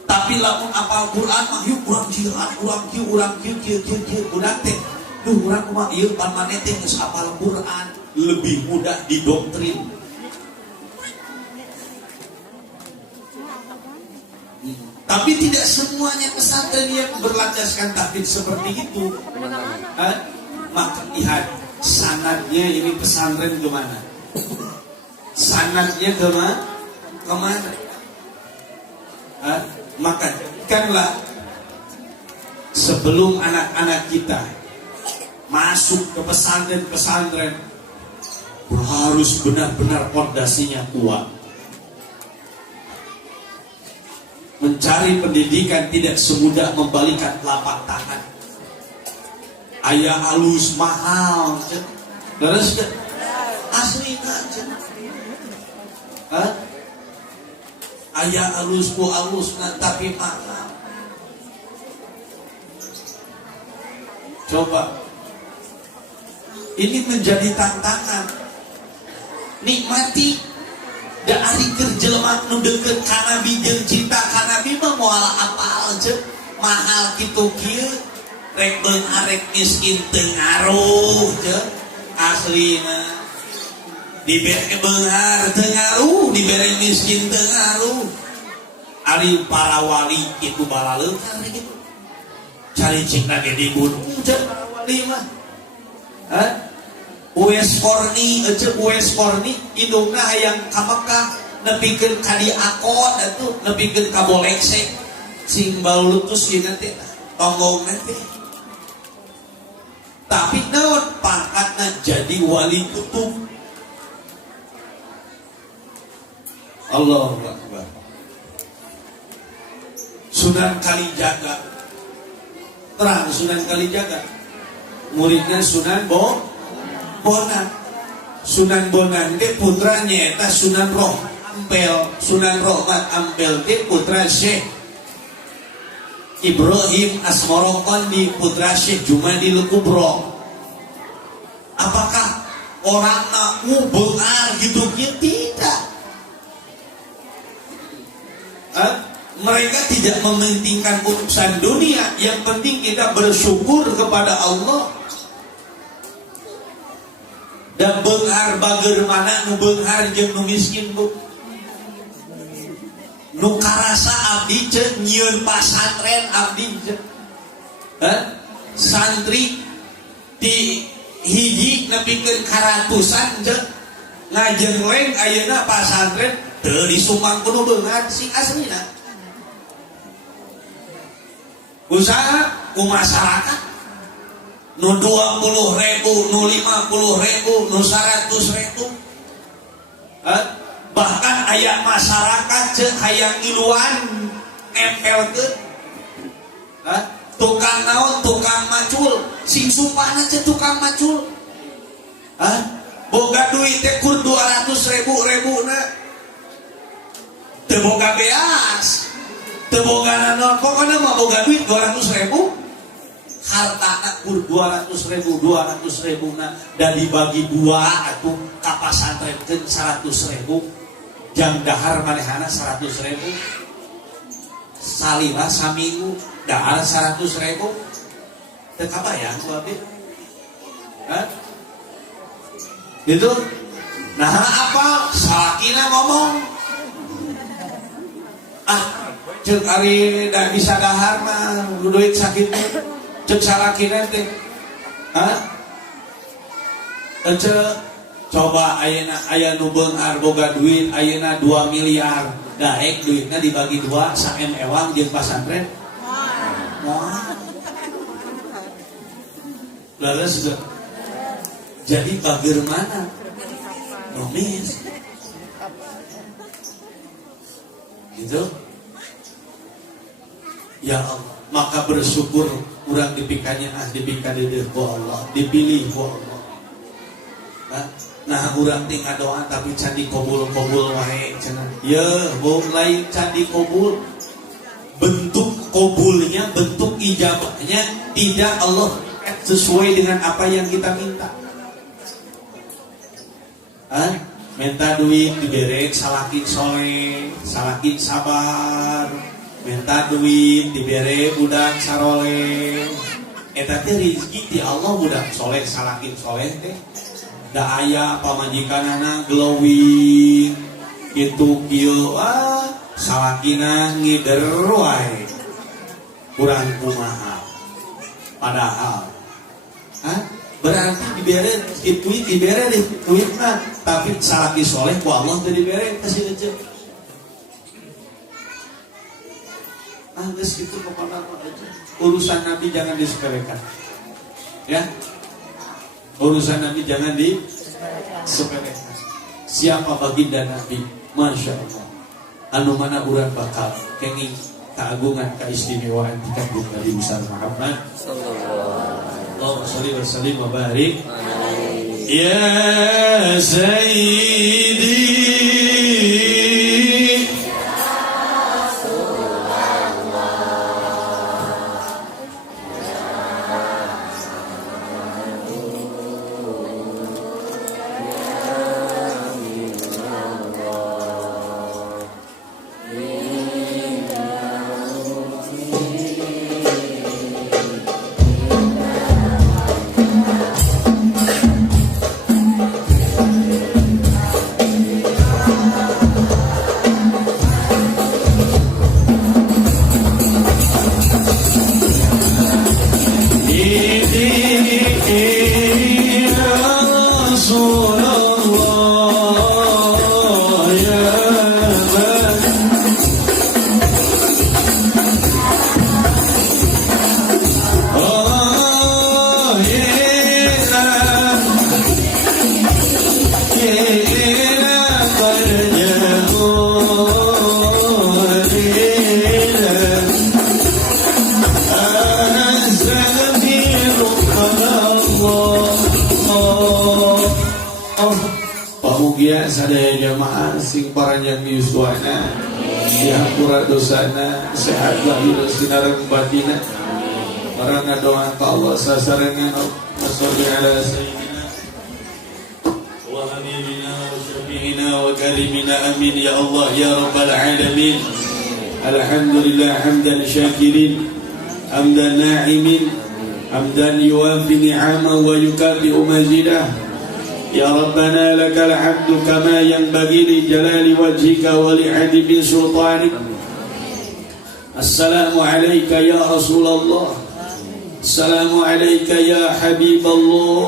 Tapi lamun apal Quran mah yuk urang jihad, urang kieu budak teh. Duh urang kumaha ieu pan maneh teh geus apal Quran, lebih mudah didoktrin. Tapi tidak semuanya pesantren yang berlandaskan tahfidz seperti itu. Maka lihat sanadnya, ini pesantren kemana? Sanadnya kemana? Maka jadikanlah sebelum anak-anak kita masuk ke pesantren harus benar-benar fondasinya kuat. Mencari pendidikan tidak semudah membalikan telapak tangan. Aya alus mahal, terus asli aja. Aya alus tapi mahal. Coba, ini menjadi tantangan. Nikmati da ari keur jelema nu deukeut ka Nabi jeung cinta ka Nabi mah moal apal aja mahal kitu kieu. Rek beunghar rek miskin teu ngaruh teh aslina. Dibere beunghar teu ngaruh, dibere miskin teu ngaruh. Ari para wali kitu balaleukar kitu. Cari cing lagi di gunung teh para wali mah. Uwais Korni indungna hayang ka Mekah nepikeun ka di akod atuh nepikeun ka Bolekse sing balutus ieu teh tonggongna teh. Tapi naon pangkatna jadi wali kutub. Allahu Akbar. Sunan Kalijaga, terang Sunan Kalijaga, muridnya Sunan Bonan. Sunan Bonan dia putranya eta Sunan Rohmat Ampel dia putra Syekh Ibrahim Asmorokon di putra Syekh Jumadil Kubro. Apakah orang nak benar hidupnya tidak. Mereka tidak mementingkan urusan dunia. Yang penting kita bersyukur kepada Allah. Dan beunghar bagaimana nu beunghar jeung nu miskin bu. Nu karasa abdi ceuk nyieun pasantren abdi ceuk. Santri di hiji nepikeun karatusan ceuk. Ngajengleng ayeuna pasantren teu disumbang kudu beunghar sing aslina. Usaha ku masyarakat nu 20.000, nu 50.000, nu 100.000. Bahkan aya masyarakat ceuk hayang ngiluan nempelkeun. Tukang naon, tukang macul, sing supana ceuk tukang macul. Boga duit teh kur 200.000 na. Teu boga beas. Teu boga naon, pokona mah boga duit 200.000. Hartana kur 200.000 na dan dibagi dua atuh ka pasantrenkeun 100.000. Jam dahar manehana 100.000. Salira saminggu dahar 100.000. Teu kabayang ku abdi. Gitu. Nah apa salakina ngomong ceuk ari da bisa dahar mah duit sakit ceuk salakina teh ceuk coba ayeuna aya nu beunghar boga duit ayeuna 2 miliar daek duitna dibagi dua saem ewang jeung pasantren moal leres juga. Jadi bagaimana nomis gitu ya Allah, maka bersyukur urang dipikanya dipikan deudeuh ku Allah, dipilih ku Allah. Nah urang teh ngadoa tapi can dikobul-kobul wae cenah. Ya, bu lain can dikobul. Bentuk kobulnya, bentuk ijabahnya tidak Allah sesuai dengan apa yang kita minta. Minta duit diberi salakin soleh, salakin sabar. Minta duit diberi budak saroleh. Eta teh rezeki ti Allah budak soleh salakin soleh teh. Da aya pamajikanana glowing kitu kieu salakina ngider wae. Kurang kumaha. Padahal berarti dibere duit dibere duit mah tapi salaki soleh ku Allah teu dibere kasih aja. Geus kitu pokona aja. Urusan Nabi jangan disepelekan. Ya. Urusan Nabi jangan disepelekan. Siapa baginda Nabi? Masya Allah. Anu mana urang bakal kenging keagungan keistimewaan tingkat Nabi besar Muhammad Allahumma sholli wa sallim wa barik ya sayyidi sadaya jamaah sing paranjang yuswana dihampura dosana sehat lahir sinareng batina para ngadoa ka Allah sasarengan masalli ala sayyidina وحبيبنا وشفيعنا وكريمنا آمين يا الله يا رب العالمين. الحمد لله حمدا شاكرين حمدا ناعمين حمدا يوافي نعمه ويكافئ مزيده. يا ربنا لك الحمد كما ينبغي لجلال وجهك ولعظيم سلطانك. السلام عليك يا رسول الله، السلام عليك يا حبيب الله،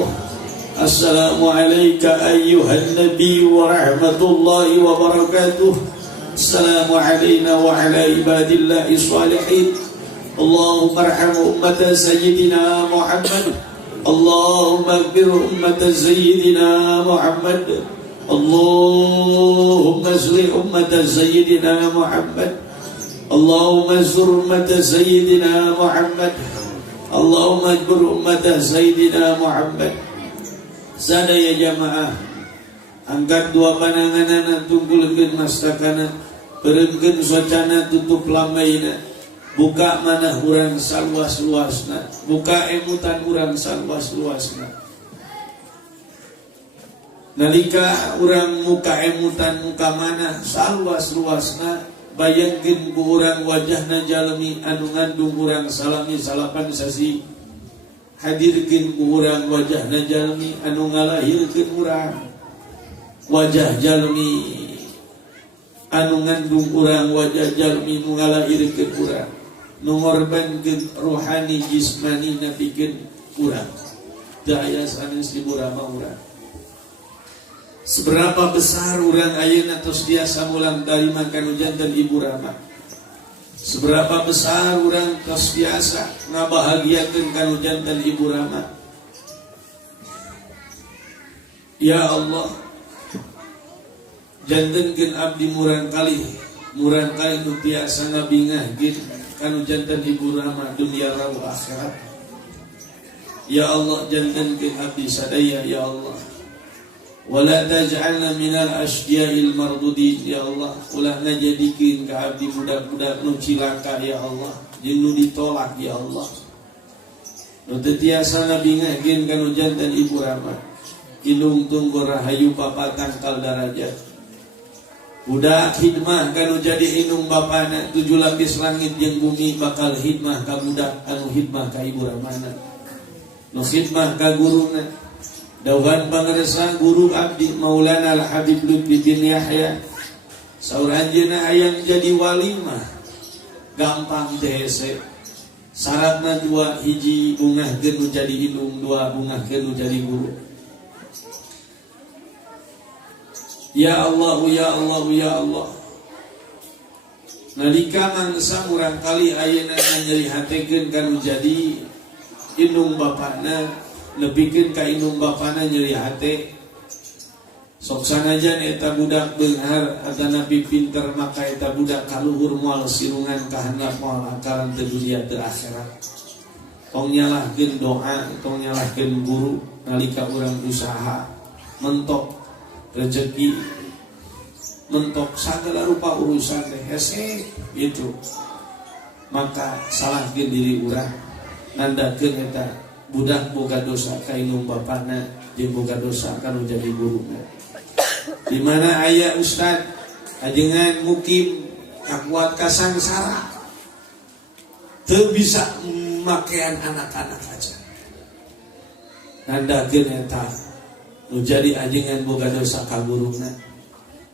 السلام عليك أيها النبي ورحمة الله وبركاته. السلام علينا وعلى عباد الله الصالحين. اللهم ارحم أمة سيدنا محمد، اللهم اغفر أمة سيدنا محمد، اللهم اصلح أمة سيدنا محمد، اللهم انصر أمة سيدنا محمد، اللهم اجبر أمة سيدنا محمد. Sadaya jamaah, angkat dua pandangan tunggulkeun mastakana, bereungkeun socana tutup lamaina, buka manah urang saluas-luasna, buka emutan urang saluas-luasna. Nalika urang muka emutan muka manah saluas-luasna, bayangkeun ku urang wajahna jalmi anu ngandung urang salami salapan sasi. Hadirkeun ku urang wajahna jalmi anu ngalahirkeun urang, wajah jalmi anu ngandung urang, wajah jalmi nu ngalahirkeun urang, nu ngorbankeun rohani jismani napikeun urang. Teu aya sanes di urang urang. Seberapa besar urang ayeuna tos biasa mulang tarima kanu janten ibu rama. Seberapa besar urang tos biasa ngabahagiakeun kanu janten ibu rama. Ya Allah, jantenkeun abdi murang kali nu tiasa ngabingahkeun kanu janten ibu rama dunia raw akhirat. Ya Allah, jantenkeun abdi sadaya ya Allah. Wala taj'alna minal asydiya'il mardudin ya Allah. Ulah ngajadikeun ka abdi budak-budak nu cilaka ya Allah, jeung nu ditolak ya Allah. Nu teu tiasa ngabingahkeun kanu janten ibu rama. Indung tunggu rahayu papa tangkal darajat. Budak hidmah kanu jadi indung bapana, 7 lapis langit jeung bumi bakal hidmah ka budak anu hidmah ka ibu ramana. Nu hidmah ka guruna. Dawan pangaresa guru abdi Maulana Al-Habib Lutfi bin Yahya. Saur anjeunna hayang jadi wali mah gampang teh hese. Syaratna 2, hiji bungahkeun nu jadi indung, 2 bungahkeun nu jadi guru. Ya Allah, ya Allah, ya Allah. Nalika mangsa murang kali ayeuna nyeri hatekeun kanu jadi indung bapana, lebihkeun ka indung bapana nyeri hate. Sok sanajan eta budak beunghar atanapi pinter, maka eta budak kaluhur moal sirungan kahandap moal akaran teu dunia teu akhirat. Tong nyalahkeun doa, tong nyalahkeun guru nalika urang usaha mentok rezeki, mentok sagala rupa urusan teh hese gitu. Maka salahkeun diri urang, nandakeun eta budak boga dosa ka indung bapana jeung boga dosa kanu jadi guruna. Di mana aya ustad ajengan mukim kakuat kasangsara teu bisa makean anak-anak aja. Nandakeun eta nu jadi ajengan boga dosa ka guruna.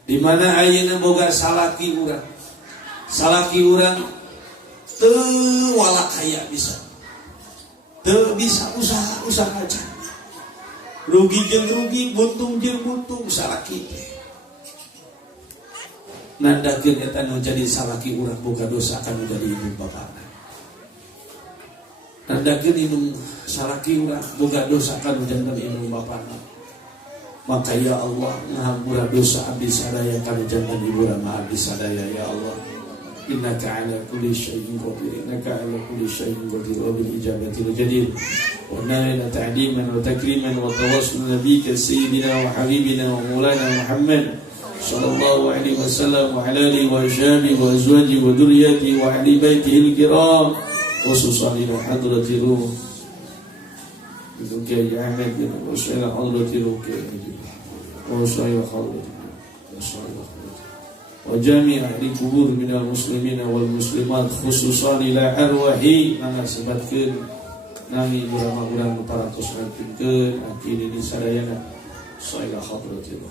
Di mana ayeuna boga salaki urang. Salaki urang teu walak aya bisa. Teu bisa usaha aja. Rugi jeung rugi, buntung jeung buntung salaki teh. Nandakeun eta nu jadi salaki urang boga dosa kanu jadi indung bapana. Nandakeun indung salaki urang boga dosa kanu janten indung bapana. Maka ya Allah, ngahampura dosa abdi sadaya kanu janten ibu rama abdi sadaya ya Allah. Innaka ala kulli syai'in qadir, innaka ala kulli syai'in qadir wa bil ijabati jadir. Wa na'ila ta'diman wa takriman wa tawassul nabiyyika sayyidina wa habibina wa maulana Muhammad sallallahu alaihi wasallam wa ala alihi wa ashabihi wa azwajihi wa dhurriyyatihi wa ahli baitihi al-kiram khususan ila hadratir ruh. Itu Kiai Ahmad bin Usail hadratir ruh. وشيخ وجميع أهل القبور من المسلمين والmuslimat khususan ila arwahi nangasebatkeun nami urang-urang para kusnatkeun akini di sadayana saila hadratillah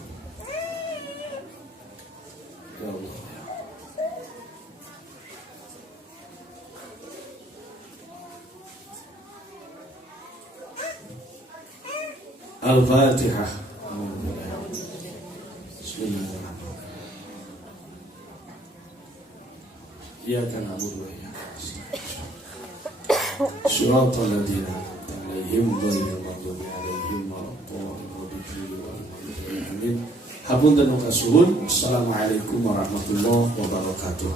ya Allah. Al-Fatihah. Bismillahirrahmanirrahim. Iyyaka na'budu wa iyyaka nasta'in. Shiratal ladzina an'amta 'alaihim ghairil maghdubi 'alaihim waladdallin. Hapunten nuka suhun. Assalamualaikum warahmatullahi wabarakatuh.